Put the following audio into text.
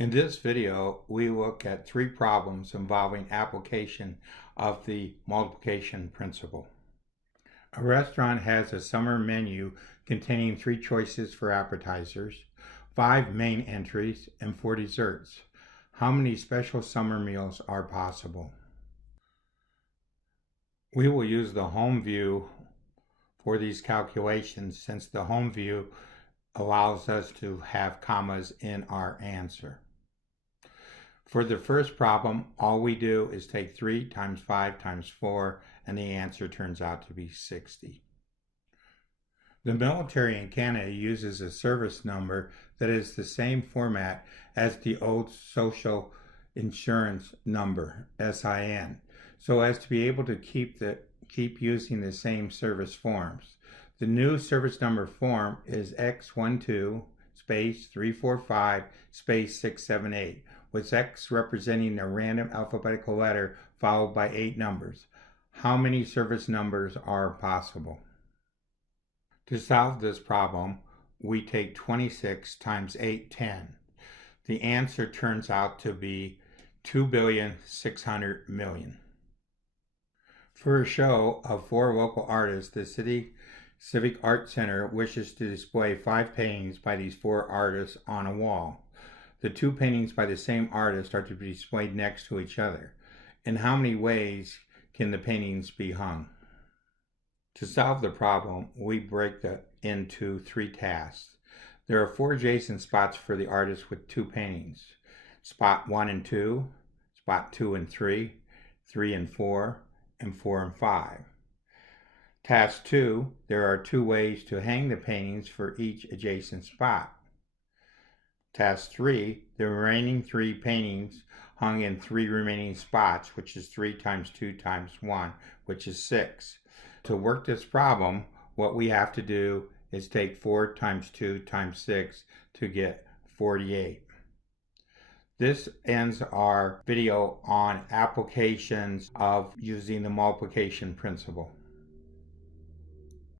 In this video, we look at 3 problems involving application of the multiplication principle. A restaurant has a summer menu containing 3 choices for appetizers, 5 main entries, and 4 desserts. How many special summer meals are possible? We will use the home view for these calculations since the home view allows us to have commas in our answer. For the first problem, all we do is take 3 times 5 times 4, and the answer turns out to be 60. The military in Canada uses a service number that is the same format as the old social insurance number, SIN, so as to be able to keep using the same service forms. The new service number form is X12 space 345 space 678, with X representing a random alphabetical letter followed by 8 numbers. How many service numbers are possible? To solve this problem, we take 26 times 8, 10. The answer turns out to be 2,600,000,000. For a show of 4 local artists, the City Civic Art Center wishes to display 5 paintings by these 4 artists on a wall. The 2 paintings by the same artist are to be displayed next to each other. In how many ways can the paintings be hung? To solve the problem, we break it into 3 tasks. There are 4 adjacent spots for the artist with 2 paintings. Spot 1 and 2, spot 2 and 3, 3 and 4, and 4 and 5. Task 2, there are 2 ways to hang the paintings for each adjacent spot. Task 3, the remaining 3 paintings hung in 3 remaining spots, which is 3 times 2 times 1, which is 6. To work this problem, what we have to do is take 4 times 2 times 6 to get 48. This ends our video on applications of using the multiplication principle.